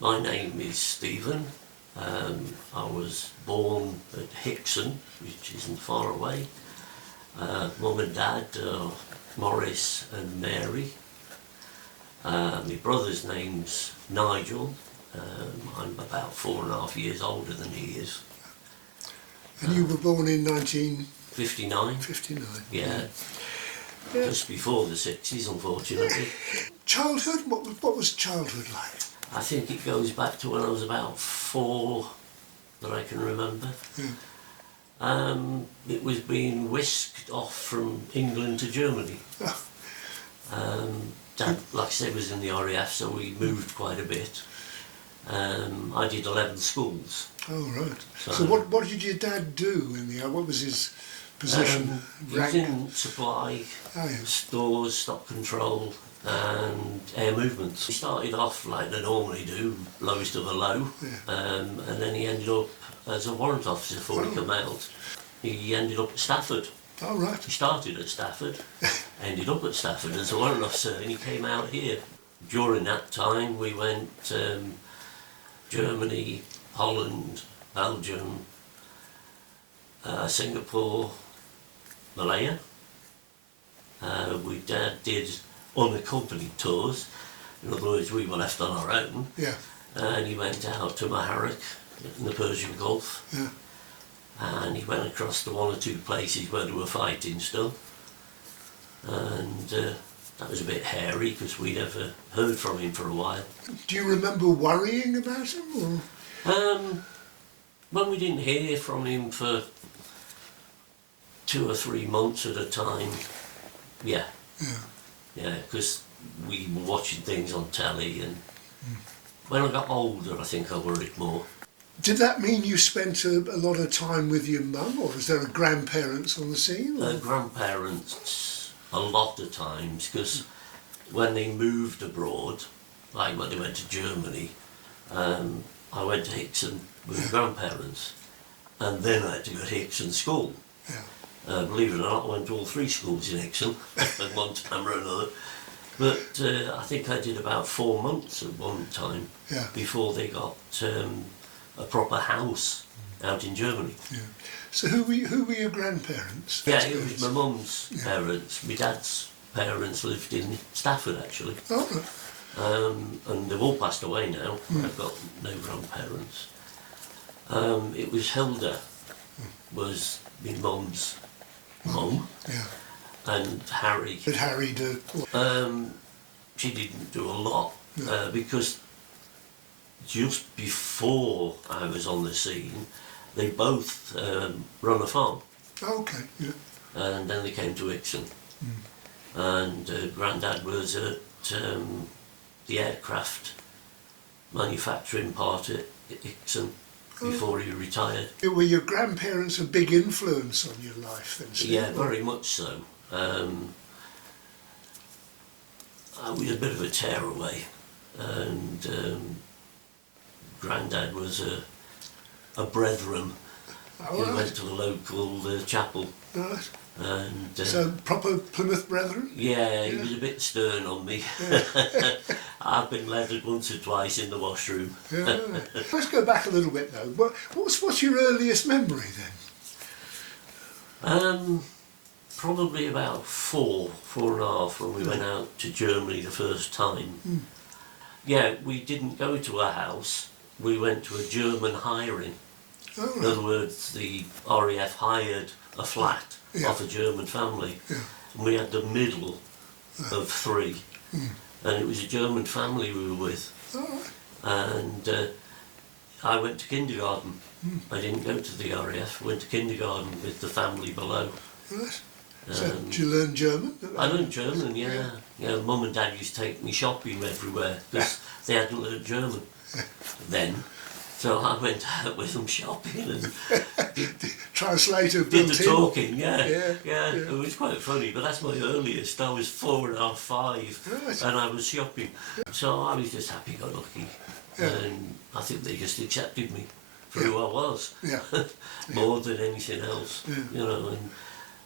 My name is Stephen. I was born at Hickson, which isn't far away. Mum and Dad are Morris and Mary. My brother's name's Nigel. I'm about 4.5 years older than he is. And you were born in 1959? 59. Yeah. Just before the 60s, unfortunately. Childhood? What was childhood like? I think it goes back to when I was about 4 that I can remember. It was being whisked off from England to Germany. Dad, like I said, was in the RAF, so we moved quite a bit. I did 11 schools. Oh, right. So what did your dad do in the what was his position? He was in supply, yeah. stores, stock control and air movements. He started off like they normally do, lowest of the low, and then he ended up as a warrant officer before he came out. He ended up at Stafford. Oh, right. He started at Stafford, ended up at Stafford as a warrant officer, and he came out here. During that time we went Germany, Holland, Belgium, Singapore, Malaya. We did unaccompanied tours. In other words, we were left on our own. Yeah. And he went out to Maharak in the Persian Gulf. Yeah. And he went across to 1 or 2 places where they were fighting still. And that was a bit hairy because we never heard from him for a while. Do you remember worrying about him? Or? When we didn't hear from him for 2 or 3 months at a time, yeah, because we were watching things on telly, and when I got older I think I worried more. Did that mean you spent a lot of time with your mum, or was there a grandparents on the scene? Grandparents a lot of times, because when they moved abroad, like when they went to Germany, I went to Hickson with my grandparents, and then I had to go to Hickson school. Believe it or not, I went to all 3 schools in Hickson at one time or another. But I think I did about 4 months at one time before they got a proper house out in Germany. So who were your grandparents? Yeah, it was my mum's parents. My dad's parents lived in Stafford, actually. Oh, right. And they've all passed away now. I've got no grandparents. It was Hilda, was my mum's mum, and Harry. Did Harry do? She didn't do a lot because just before I was on the scene, they both run a farm. Okay, yeah. And then they came to Hickson. And Grandad was at the aircraft manufacturing part at Hickson before he retired. Were your grandparents a big influence on your life then, Steve? Yeah, very much so. I was a bit of a tearaway, and Grandad was a brethren. He went to the local chapel. Right. And, so proper Plymouth Brethren? Yeah, he was a bit stern on me. I've been leathered once or twice in the washroom. Let's go back a little bit though. What's your earliest memory then? Probably about 4.5 when we went out to Germany the first time. Yeah, we didn't go to a house, we went to a German hiring. Oh, right. In other words, the RAF hired a flat off a German family, and we had the middle of 3, and it was a German family we were with. And I went to kindergarten. I didn't go to the RAF, I went to kindergarten with the family below. Right. So did you learn German? I learned German, yeah. Mum and Dad used to take me shopping everywhere because they hadn't learned German then. So I went out with them shopping and translator did the talking, yeah. It was quite funny, but that's my earliest. I was 4.5, 5, and I was shopping. So I was just happy-go-lucky, and I think they just accepted me for who I was, more than anything else, you know. And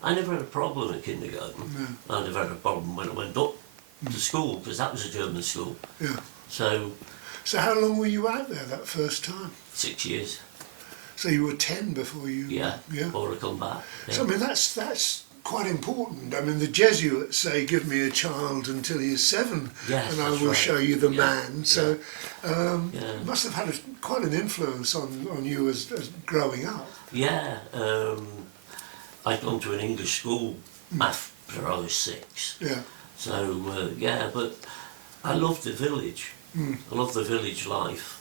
I never had a problem at kindergarten. I never had a problem when I went up to school, because that was a German school. So So how long were you out there that first time? 6 years. So you were 10 before you... Yeah. Yeah. Before I come back. Yeah. So I mean that's quite important. I mean the Jesuits say, "Give me a child until he is 7, Yes, and I that's will right. show you the Yeah, man." So yeah. it must have had quite an influence on you as growing up. Yeah, I'd gone to an English school after I was 6. Yeah. So, yeah, but I loved the village. I loved the village life.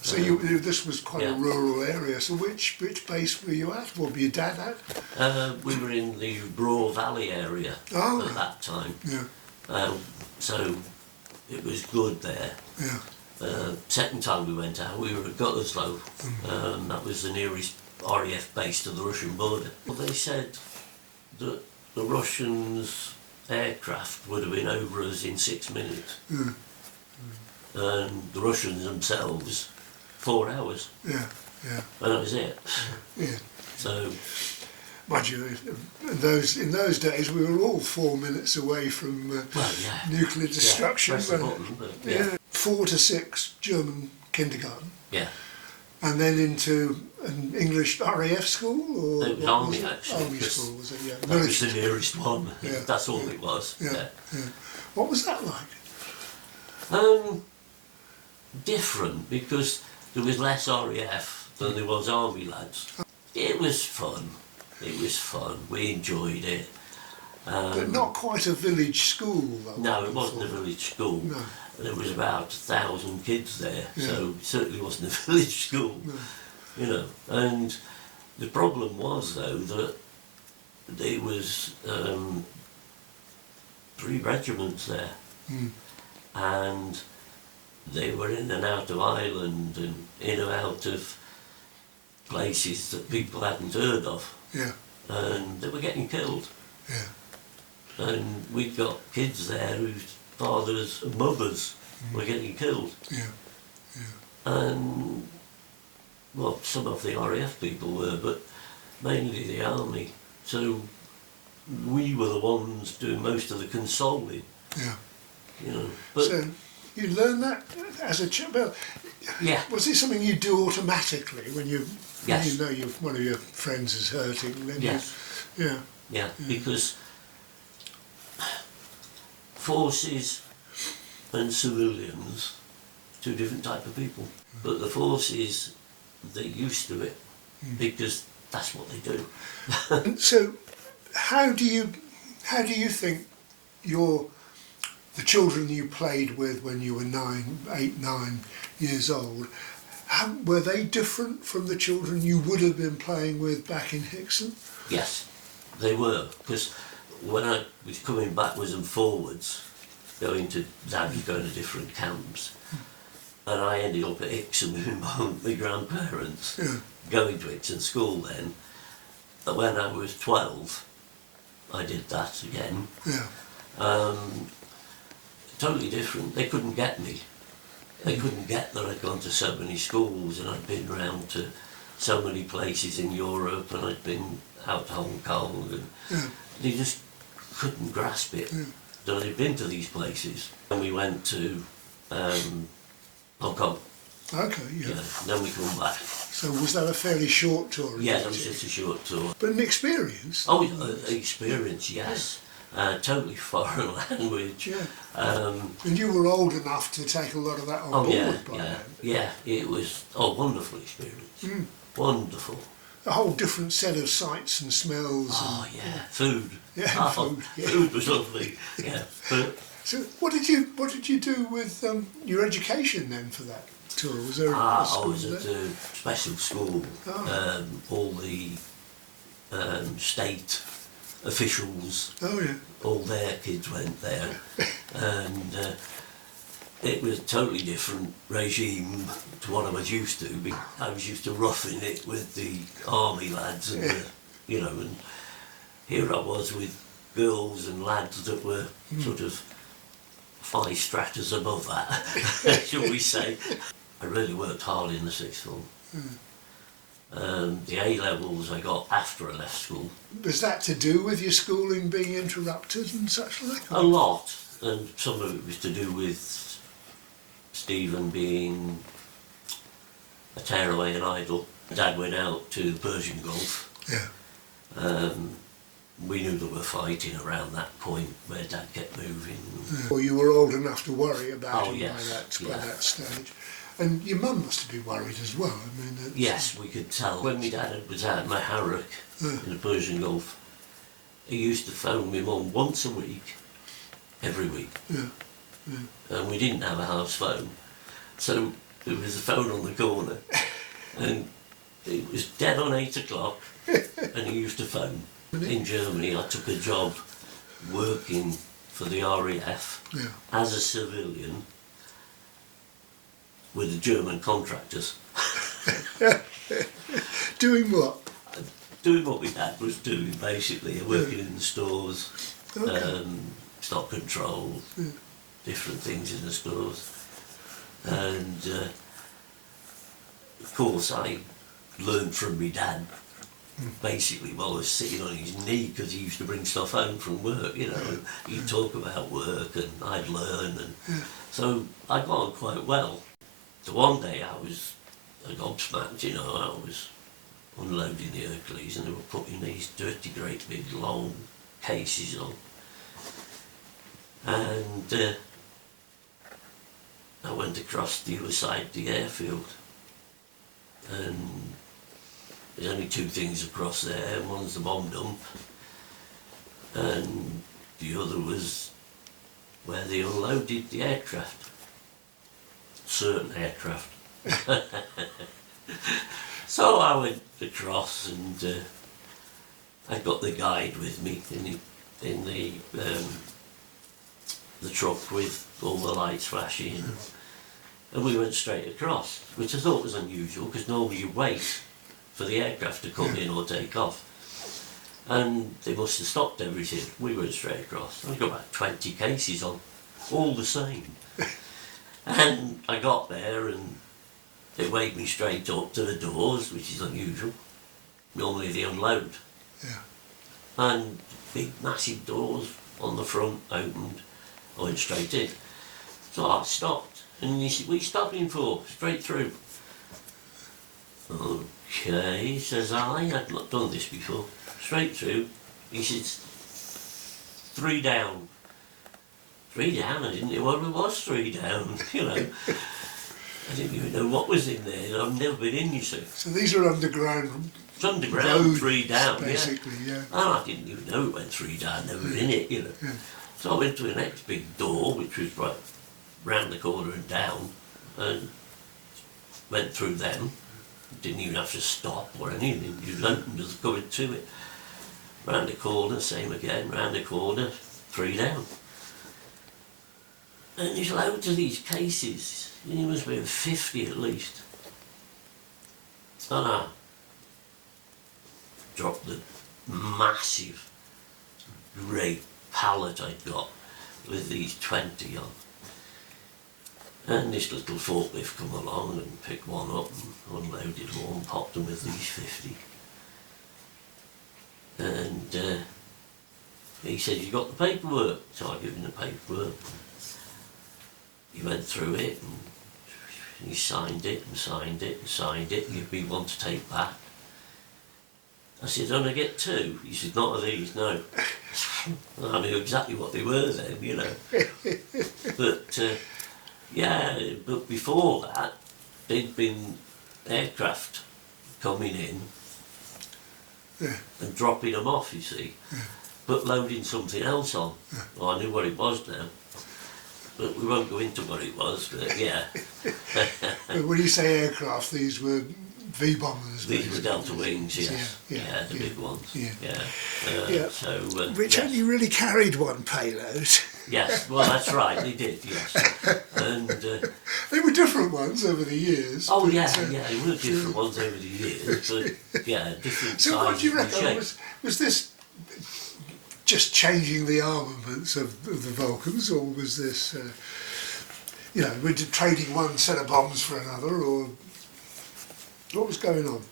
So this was quite a Yeah. rural area. So which base were you at? What were your dad at? We were in the Broad Valley area Oh, at right. that time. Yeah. So it was good there. Yeah. Second time we went out, we were at Gutterslow. That was the nearest RAF base to the Russian border. Well, they said that the Russians' aircraft would have been over us in 6 minutes. And the Russians themselves, 4 hours. Yeah. Yeah. And that was it. Yeah. So, Mind you, in those days we were all 4 minutes away from well, yeah. nuclear destruction. Yeah, press the but- button, but yeah. 4 to 6 German kindergarten, Yeah. and then into an English RAF school, or It was what army, it? actually, Army because school was it? Yeah, That was military. the nearest one. Yeah. That's all it was. Yeah, yeah. What was that like? Different, because there was less RAF than there was army lads. It was fun. It was fun. We enjoyed it. But not quite a village school, though. No, it wasn't a village school. No. There was about 1,000 kids there, Yeah. so it certainly wasn't a village school. No. You know, and the problem was though that there was 3 regiments there, and they were in and out of Ireland and in and out of places that people hadn't heard of, Yeah, and they were getting killed. yeah, And we'd got kids there whose fathers and mothers were getting killed. yeah, And, well, some of the RAF people were, but mainly the army. So we were the ones doing most of the consoling, yeah. you know. But So you learn that as a child. Well, yeah, was it something you do automatically when you Yes. know one of your friends is hurting? Then yes, You, yeah, because forces and civilians, 2 different type of people. But the forces, they're used to it because that's what they do. yeah. So how do you think the children you played with when you were 8, 9 years old, were they different from the children you would have been playing with back in Hickson? Yes, they were, because when I was coming backwards and forwards, going to different camps, and I ended up at Hickson with my grandparents, Yeah, going to Hickson school then. But when I was 12, I did that again. yeah, Totally different. They couldn't get me. They couldn't get that I'd gone to so many schools and I'd been round to so many places in Europe and I'd been out to Hong Kong, and yeah, they just couldn't grasp it that I'd been to these places. And we went to Hong Kong, okay, yeah. then we come back. So was that a fairly short tour? Yeah, that was just a short tour. But an experience. Oh, experience, yes. Totally foreign language. Yeah. And you were old enough to take a lot of that on Oh board yeah, by yeah, then. yeah. It was a wonderful experience. Wonderful. A whole different set of sights and smells. Oh yeah, food. Yeah, Oh, food, yeah. Food was lovely. Yeah, but So what did you do with your education then for that tour? Was there a I school was at there? a special school. Oh. All the state officials, Oh yeah. all their kids went there, and it was a totally different regime to what I was used to. I was used to roughing it with the army lads, and you know, and here I was with girls and lads that were sort of 5 stratas above that, shall we say. I really worked hard in the 6th form. The A-levels I got after I left school. Was that to do with your schooling being interrupted and such like? A lot, and some of it was to do with Stephen being a tearaway and idle. Dad went out to the Persian Gulf. Yeah. We knew there were fighting around that point where Dad kept moving. Well, you were old enough to worry about Oh, it yes, by yeah. that stage. And your mum must have been worried as well. I mean, Yes, we could tell. When my dad was out in Maharraq in the Persian Gulf, he used to phone my mum once a week, every week. Yeah. And we didn't have a house phone. So there was a phone on the corner and it was dead on 8 o'clock and he used to phone. In Germany I took a job working for the RAF Yeah. as a civilian with the German contractors. Doing what? Doing what my dad was doing basically, working in the stores, Okay. stock control, different things in the stores. And of course I learned from my dad basically while I was sitting on his knee, because he used to bring stuff home from work, you know, and he'd talk about work and I'd learn, and so I got on quite well. So one day I was gobsmacked, you know, I was unloading the Hercules and they were putting these dirty great big long cases on, and I went across the other side of the airfield, and there's only two things across there. One's the bomb dump and the other was where they unloaded the aircraft, certain aircraft. So I went across and I got the guide with me in the truck with all the lights flashing, and we went straight across, which I thought was unusual because normally you wait for the aircraft to come in or take off, and they must have stopped everything. We went straight across. I got about 20 cases on, all the same. And I got there and they waved me straight up to the doors, which is unusual. Normally they unload. Yeah. And big massive doors on the front opened. I went straight in. So I stopped and he said, "What are you stopping for?" Straight through. Okay, says I. I'd not done this before. Straight through. He says, 3 down. 3 down? I didn't know what it was, 3 down, you know. I didn't even know what was in there. I've never been in, you see. So these are underground It's underground, roads, 3 down, basically, yeah. And I didn't even know it went 3 down, never in it, you know. Yeah. So I went to the next big door, which was right round the corner and down, and went through them. Didn't even have to stop or anything, you opened just going to it. Round the corner, same again, round the corner, 3 down. And there's loads of these cases, there must be 50 at least. And I dropped the massive, great pallet I'd got with these 20 on. And this little forklift come along and picked one up and unloaded one, popped them with these 50. And he said, "You got the paperwork?" So I gave him the paperwork. He went through it and he signed it and signed it and signed it, give me one to take back. I said, "Don't I get 2? He said, "Not of these, no." I knew exactly what they were then, you know. But yeah, but before that, there'd been aircraft coming in and dropping them off, you see, but loading something else on. Well, I knew what it was now, but we won't go into what it was, but yeah. But when you say aircraft, these were V-bombers. These were Delta Wings, yes. Yeah, The big ones. Yeah. Yeah. So, Which yes. only really carried one payload. Yes, well that's right, they did, yes. And They were different ones over the years. oh but, yeah, there were different ones over the years, but yeah, different So what sizes do you and reckon, shapes. was this just changing the armaments of the Vulcans, or was this, you know, we're trading one set of bombs for another, or what was going on?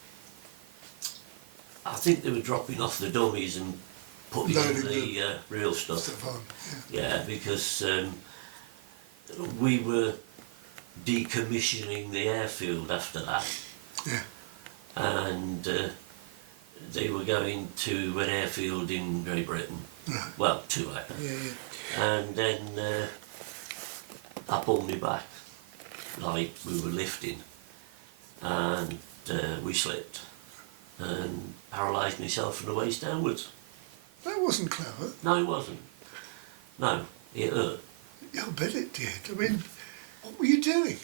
I think they were dropping off the dummies and putting Loading in the real stuff. Stuff on, Yeah, because we were decommissioning the airfield after that. Yeah. And they were going to an airfield in Great Britain. Right. Well, two actually. Yeah, yeah. And then I pulled me back, like we were lifting, and we slipped and paralysed myself from the waist downwards. That wasn't clever. No, it wasn't. No, it hurt. I bet it did. I mean, what were you doing?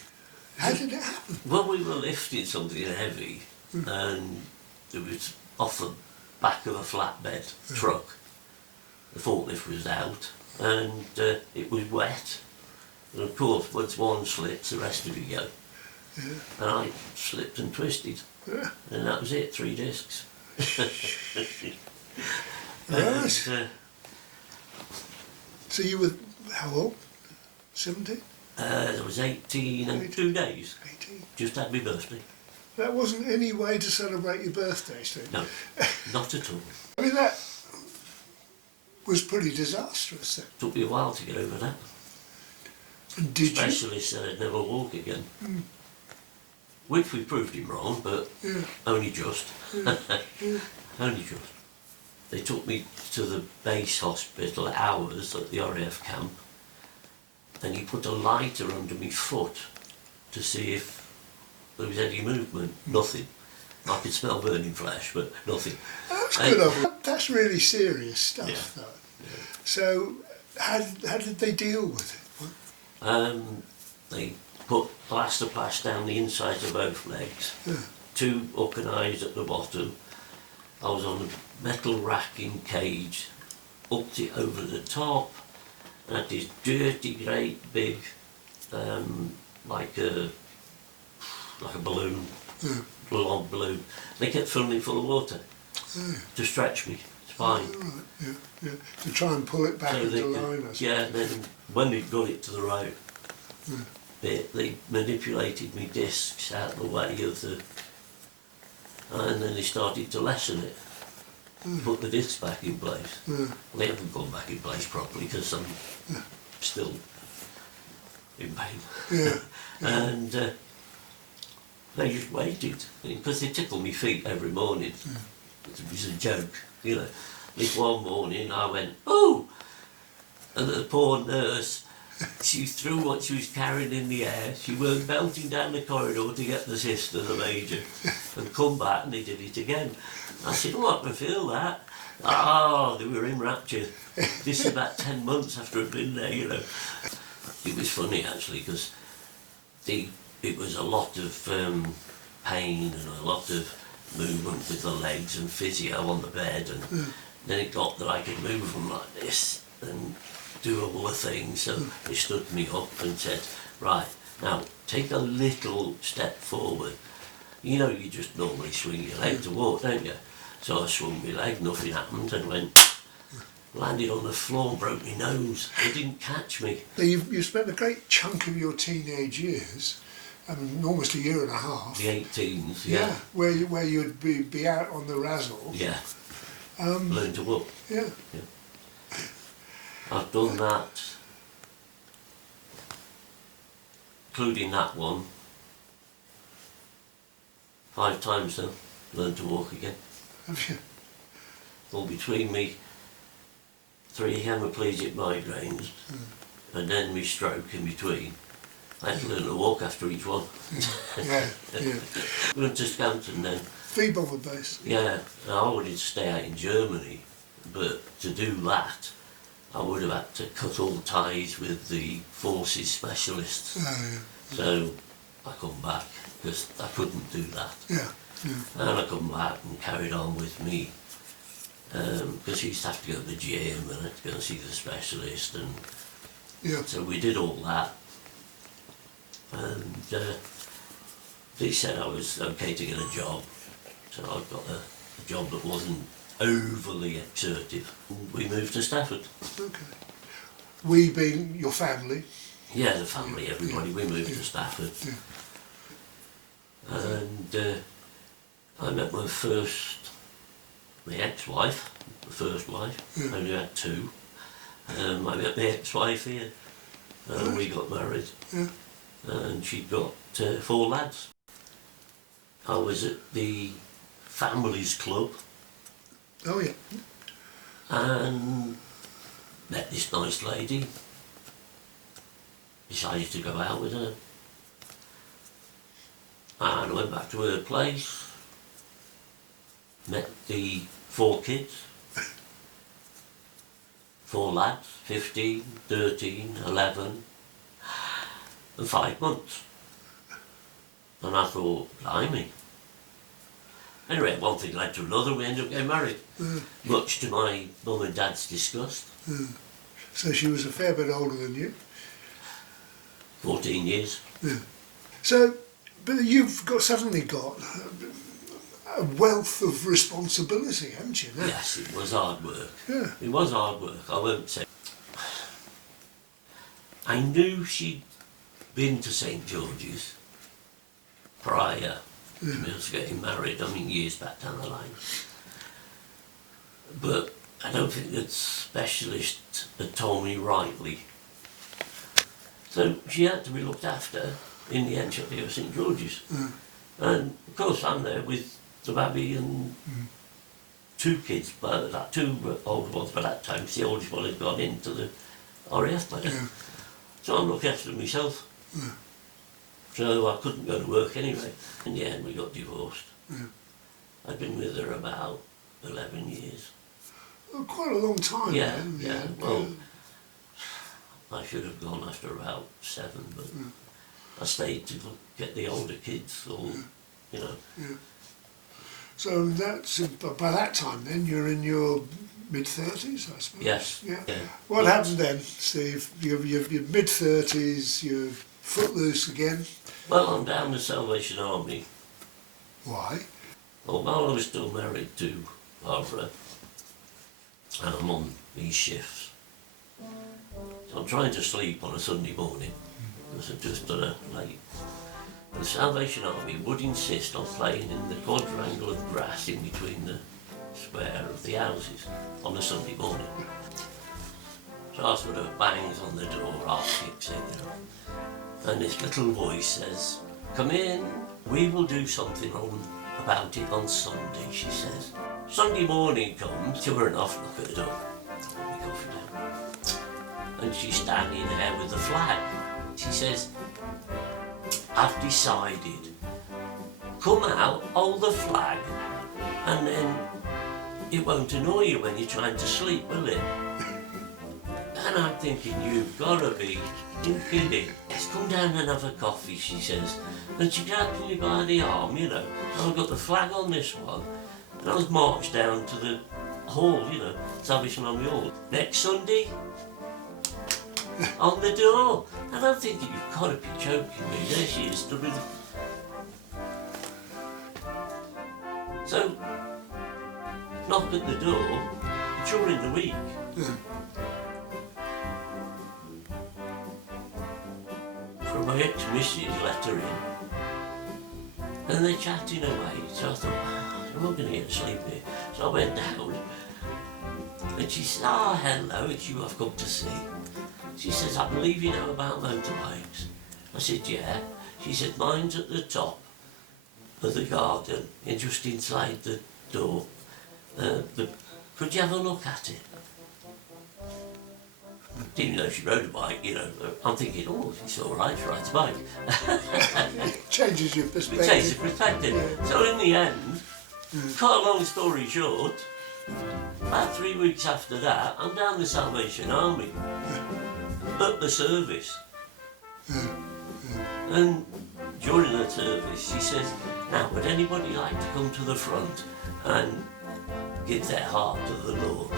How did it happen? Well, we were lifting something heavy, and it was off the back of a flatbed truck. The forklift was out, and it was wet. And of course, once one slips, the rest of you go. Yeah. And I slipped and twisted, Yeah. and that was it, 3 discs. Right. And, So you were how old? 17? I was 18 and 2 days. 18. Just had my birthday. That wasn't any way to celebrate your birthday, Steve. No, not at all. I mean, that was pretty disastrous then. Took me a while to get over that. And did you? Specialist said I'd never walk again. Which we proved him wrong, but Yeah. only just. Yeah. Only just. They took me to the base hospital hours at the RAF camp, and he put a lighter under my foot to see if there was any movement. Nothing. I could smell burning flesh, but nothing. That's good of them. That's really serious stuff, Yeah. though. So, how did they deal with it? They put plaster down the insides of both legs, Yeah. 2 hook and eyes at the bottom. I was on a metal racking cage, upped it over the top, and had this dirty, great big, like a balloon, Yeah. a long balloon. They kept filling it full of water Yeah. to stretch me spine. Right. Yeah. Yeah. To try and pull it back So into they line, I could, suppose. yeah, then when they got it to the right bit, they manipulated me discs out of the way of the, and then they started to lessen it, put the discs back in place. Yeah. They haven't gone back in place properly because I'm still in pain. Yeah. And they just waited, because they tickle me feet every morning. It was a joke, you know. This one morning I went, oh! And the poor nurse, she threw what she was carrying in the air. She went belting down the corridor to get the sister, the major, and come back, and they did it again. I said, oh, I can feel that. Oh, they were in rapture. This is about 10 months after I'd been there, you know. It was funny, actually, because it was a lot of pain and a lot of movement with the legs and physio on the bed, and then it got that I could move them like this and do all the things. So they stood me up and said, right, now take a little step forward. You know, you just normally swing your leg to walk, don't you? So I swung my leg, nothing happened, and went, landed on the floor, broke my nose. They didn't catch me. Now, you spent a great chunk of your teenage years, I mean, almost a year and a half. The 18s, yeah. Where you'd be out on the razzle. Yeah. Learn to walk. Yeah. I've done that, including that one, 5 times now, learned to walk again. Have you? All between me, 3 hemiplegic migraines, and then my stroke in between. I had to learn to walk after each one. Yeah. Yeah. Went to Scampton then. V-bomber base. Yeah, I wanted to stay out in Germany, but to do that, I would have had to cut all ties with the forces specialists. So I come back, because I couldn't do that. Yeah. Yeah. And I come back and carried on with me, because you used to have to go to the gym and I had to go and see the specialist, and Yeah. so we did all that. And they said I was okay to get a job, so I got a job that wasn't overly exertive. We moved to Stafford. Okay. We being your family. Yeah, the family, everybody, we moved to Stafford. Yeah. And I met my ex-wife, the first wife. I only had 2. I met my ex-wife here, and we got married. Yeah. and she'd got 4 lads. I was at the Families Club Oh yeah. and met this nice lady. Decided to go out with her. And I went back to her place, met the 4 kids, 4 lads, 15, 13, 11, and 5 months. And I thought, blimey. Anyway, one thing led to another, we ended up getting married, much to my mum and dad's disgust. So she was a fair bit older than you. 14 years. Yeah. So, but you've suddenly got a wealth of responsibility, haven't you? Now? Yes, it was hard work. Yeah. It was hard work, I won't say. I knew she'd been to St George's prior to us getting married, I mean years back down the line. But I don't think that specialist had told me rightly. So she had to be looked after. In the end, she'll be at St George's. And of course I'm there with the baby and 2 kids, but 2 older ones by that time, because the oldest one had gone into the RAF by then. Yeah. So I'm looking after myself. So I couldn't go to work anyway. In the end we got divorced. I'd been with her about 11 years. Oh, quite a long time. Yeah, then, yeah. Well, I should have gone after about 7, but I stayed to get the older kids all, you know. So that's by that time. Then you're in your mid-30s, I suppose. Yes. Yeah. Yeah. What happened then, Steve? You're mid-30s. You're footloose again. Well, I'm down the Salvation Army. Why? Well, while I was still married to Barbara, and I'm on these shifts, so I'm trying to sleep on a Sunday morning, because I've just done it late. And the Salvation Army would insist on playing in the quadrangle of grass in between the square of the houses on a Sunday morning. So I sort of bangs on the door, half kicks in, you know. And this little voice says, "Come in, we will do something about it on Sunday," she says. Sunday morning comes, sure enough, knock at the door. Put my coffee down. And she's standing there with the flag. She says, "I've decided. Come out, hold the flag, and then it won't annoy you when you're trying to sleep, will it?" And I'm thinking, you've got to be kidding. "Yes, come down and have a coffee," she says. And she grabbed me by the arm, you know. And I've got the flag on this one. And I was marched down to the hall, you know, Salvation Army Hall. Next Sunday, on the door. And I'm thinking, you've got to be joking me. There she is, stood with So, knock at the door during the week. From my ex-missus let her in, and they're chatting away. So I thought, I'm not going to get to sleep here. So I went down, and she said, "Oh, hello, it's you I've come to see." She says, "I believe you know about motorbikes." I said, "Yeah." She said, "Mine's at the top of the garden, and just inside the door. Could you have a look at it?" Didn't know she rode a bike, you know. I'm thinking, oh, she's all right, she rides a bike. Changes your It perspective. changes the perspective. Yeah. So in the end, cut a long story short, about 3 weeks after that, I'm down the Salvation Army, at the service. And during the service, she says, "Now, would anybody like to come to the front and give their heart to the Lord?"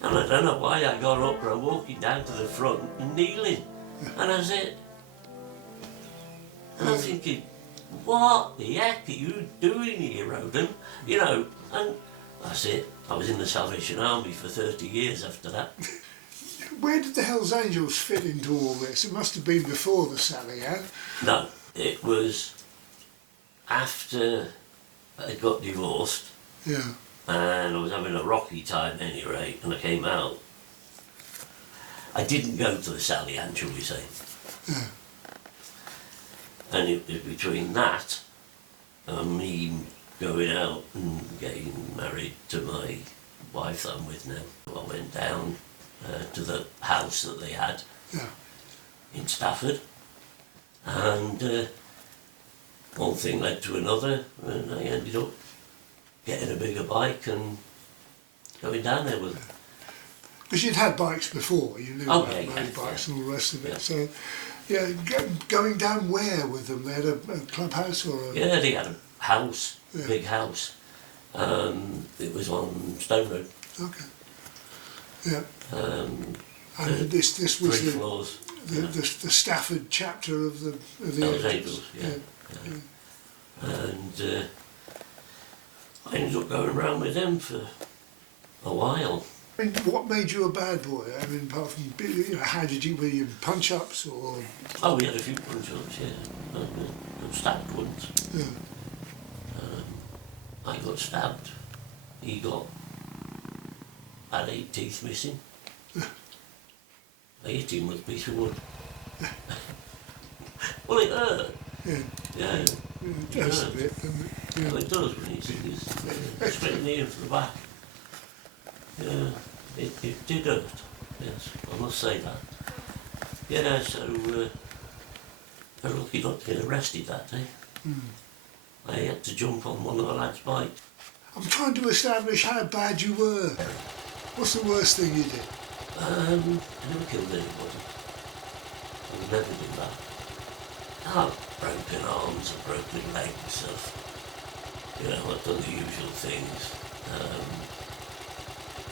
And I don't know why I got up, but I'm walking down to the front and kneeling. And I said, and I'm thinking, what the heck are you doing here, Roden? You know, and that's it. I was in the Salvation Army for 30 years after that. Where did the Hells Angels fit into all this? It must have been before the Sally, eh? No, it was after I got divorced. Yeah. And I was having a rocky time at any rate, and I came out. I didn't go to the Sally Ann, shall we say. And it was between that and me going out and getting married to my wife that I'm with now. I went down to the house that they had Yeah. in Stafford, and one thing led to another, and I ended up getting a bigger bike and going down there with them. Because you'd had bikes before, you knew Oh, about yeah, road bikes and all the rest of it. Yeah. So, yeah, going down where with them? They had a clubhouse or a... Yeah, they had a house, Yeah. big house. It was on Stone Road. Okay. Yeah. Um, And this was 3 floors. the Stafford chapter of the Hells Angels. Angels, yeah. And I ended up going around with them for a while. I mean, what made you a bad boy? I mean, apart from, how did you, were you punch-ups or... Oh, we had a few punch-ups, yeah. Got stabbed once. Yeah. I got stabbed. He got had 8 teeth missing. I hit him with a piece of wood. Well, it hurt. Yeah. Yeah. It does a bit, doesn't it? Yeah. Well, it does when it's straight in the ear from the back. Yeah, it did hurt. Yes, I must say that. Yeah, so I was lucky not to get arrested that day. I had to jump on one of the lads' bikes. I'm trying to establish how bad you were. What's the worst thing you did? I never killed anybody. I would never do that. I've broken arms and broken legs. You know, I've done the usual things.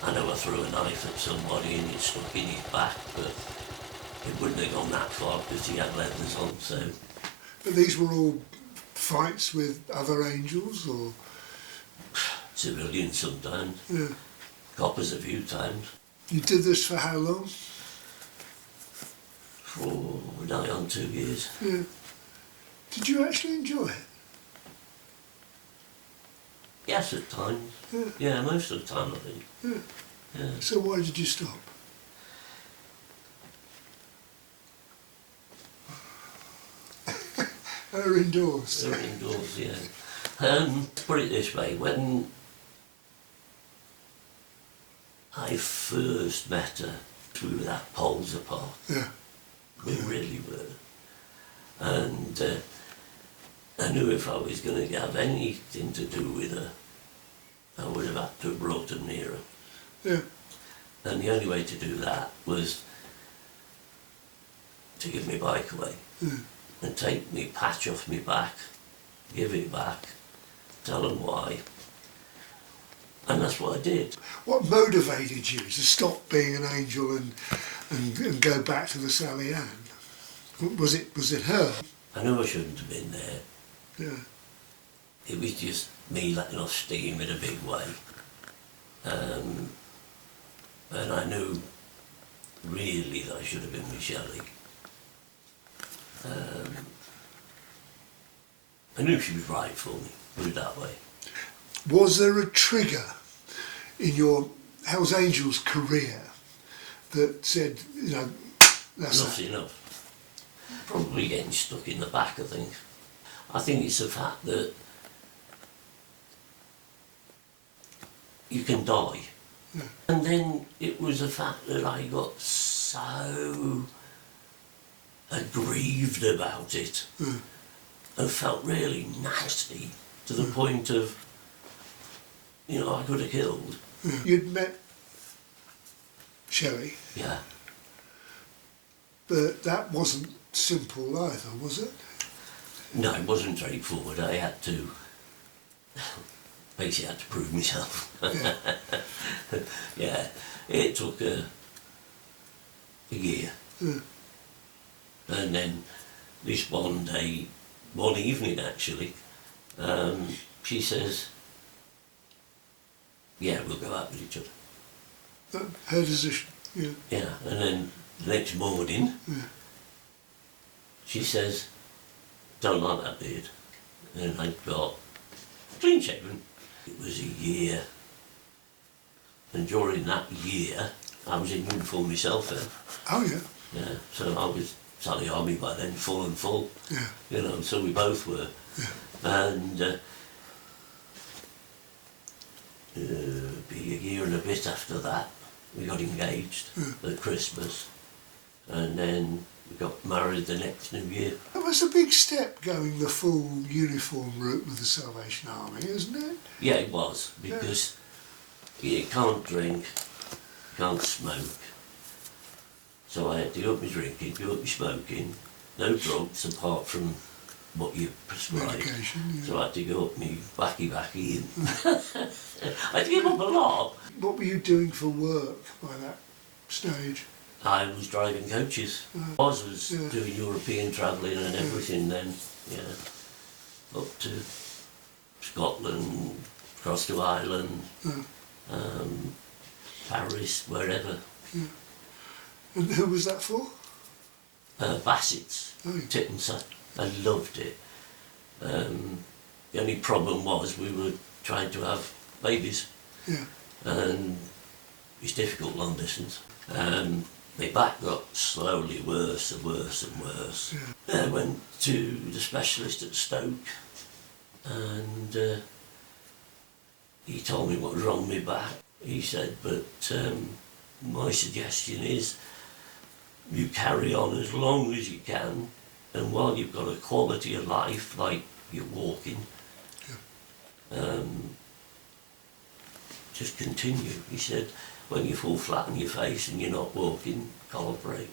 I know I threw a knife at somebody and it stuck in his back, but it wouldn't have gone that far because he had leathers on, so... But these were all fights with other angels, or...? Civilians sometimes. Yeah. Coppers a few times. You did this for how long? For nigh on 2 years. Yeah. Did you actually enjoy it? Yes, at times. Yeah. Yeah, most of the time, I think. Yeah. Yeah. So why did you stop? They're indoors. They were indoors, yeah. Put it this way, when I first met her, we were that poles apart. Yeah. We really were. And I knew if I was going to have anything to do with her, I would have had to have brought her nearer. Yeah. And the only way to do that was to give me bike away and take me patch off me back, give it back, tell them why. And that's what I did. What motivated you to stop being an angel and go back to the Sally Ann? Was it her? I knew I shouldn't have been there. Yeah. It was just me letting off steam in a big way. And I knew really that I should have been with Shelley. I knew she was right for me, put it that way. Was there a trigger in your Hells Angels career that said, you know, that's Enough's enough. Probably getting stuck in the back, I think. I think it's the fact that you can die. Yeah. And then it was the fact that I got so aggrieved about it and felt really nasty to the point of, you know, I could have killed. You'd met Shelley, Yeah. but that wasn't simple either, was it? No, it wasn't straightforward. I had to, basically had to prove myself. Yeah. Yeah, it took a year. Yeah. And then this one day, one evening actually, she says, yeah, we'll go out with each other. Her decision. Yeah. Yeah, and then the next morning, she says, don't like that beard. And I got clean shaven. It was a year. And during that year, I was in uniform myself then. Oh yeah. Yeah, so I was Sally Army by then, full and full. Yeah. You know, so we both were. Yeah. And be a year and a bit after that, we got engaged at Christmas, and then we got married the next New Year. It was a big step going the full uniform route with the Salvation Army, isn't it? Yeah, it was, because you can't drink, you can't smoke. So I had to give up my drinking, give up my smoking, no drugs apart from what you prescribed. Medication, yeah. So I had to give up my backy and I had to give up a lot. What were you doing for work by that stage? I was driving coaches. I was doing European travelling and everything then, yeah. Up to Scotland, across to Ireland, Paris, wherever. And who was that for? Bassett's, Tittenser. I loved it. The only problem was we were trying to have babies, and it's difficult long distance. My back got slowly worse and worse and worse. I went to the specialist at Stoke, and he told me what was wrong with my back. He said, but my suggestion is you carry on as long as you can, and while you've got a quality of life, like you're walking, just continue. He said, when you fall flat on your face and you're not walking, calibrate,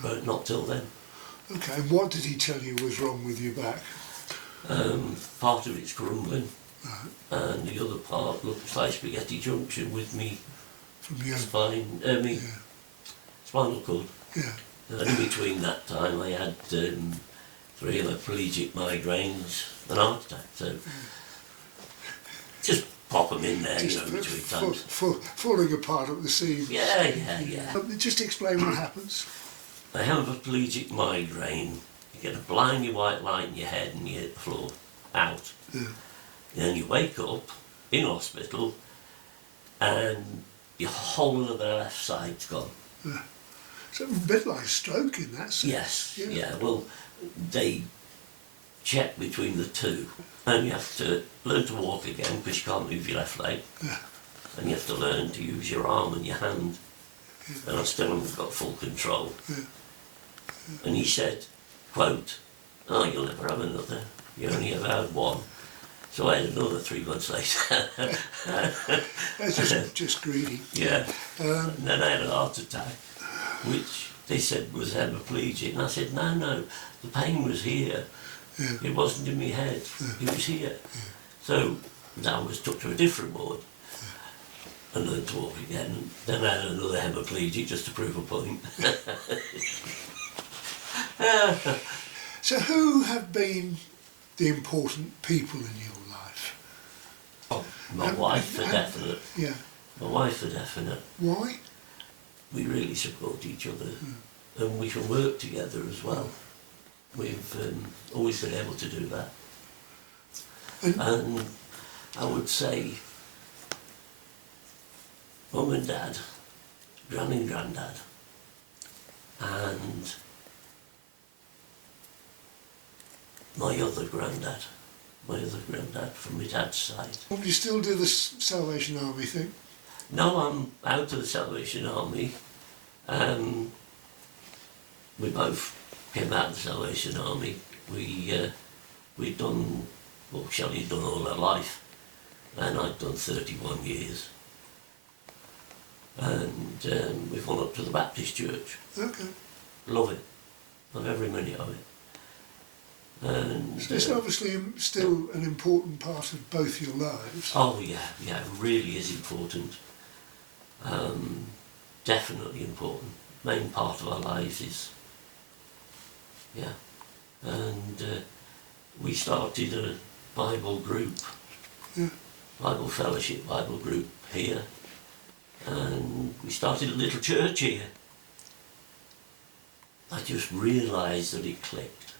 but not till then. Okay, and what did he tell you was wrong with your back? Part of it's crumbling, and the other part looks like spaghetti junction with me From your spine, spinal cord. And in between that time I had 3 hemiplegic migraines and a heart attack, so just pop them in there, just between times. falling apart at the seams. Yeah. Just explain what happens. A hemiplegic migraine, you get a blinding white light in your head and you hit the floor, out. And then you wake up in hospital and your whole of the left side's gone. So a bit like a stroke in that sense. Yes, well, they check between the two, and you have to learn to walk again because you can't move your left leg, and you have to learn to use your arm and your hand, and I still haven't got full control. And he said, quote, oh, you'll never have another, you only ever had one. So I had another 3 months later. That's just greedy. Yeah, and then I had a heart attack, which they said was hemiplegic, and I said, no, the pain was here. It wasn't in my head, it was here. So I was took to a different ward and learned to walk again. And then I had another hemiplegic just to prove a point. So who have been the important people in your life? Oh, my wife for definite. Yeah. My wife for definite. Why? We really support each other, and we can work together as well. We've always been able to do that. And I would say Mum and Dad, Gran and Grandad, and my other granddad from my dad's side. Do you still do the Salvation Army thing? No, I'm out of the Salvation Army. We both came out of the Salvation Army. We'd done, well, Shelley had done all her life, and I'd done 31 years. And we've gone up to the Baptist Church. Okay. Love it. Love every minute of it. And So it's obviously still an important part of both your lives. oh yeah, it really is important. Definitely important. Main part of our lives is, and we started a Bible group, Bible fellowship, Bible group here, and we started a little church here. I just realised that it clicked.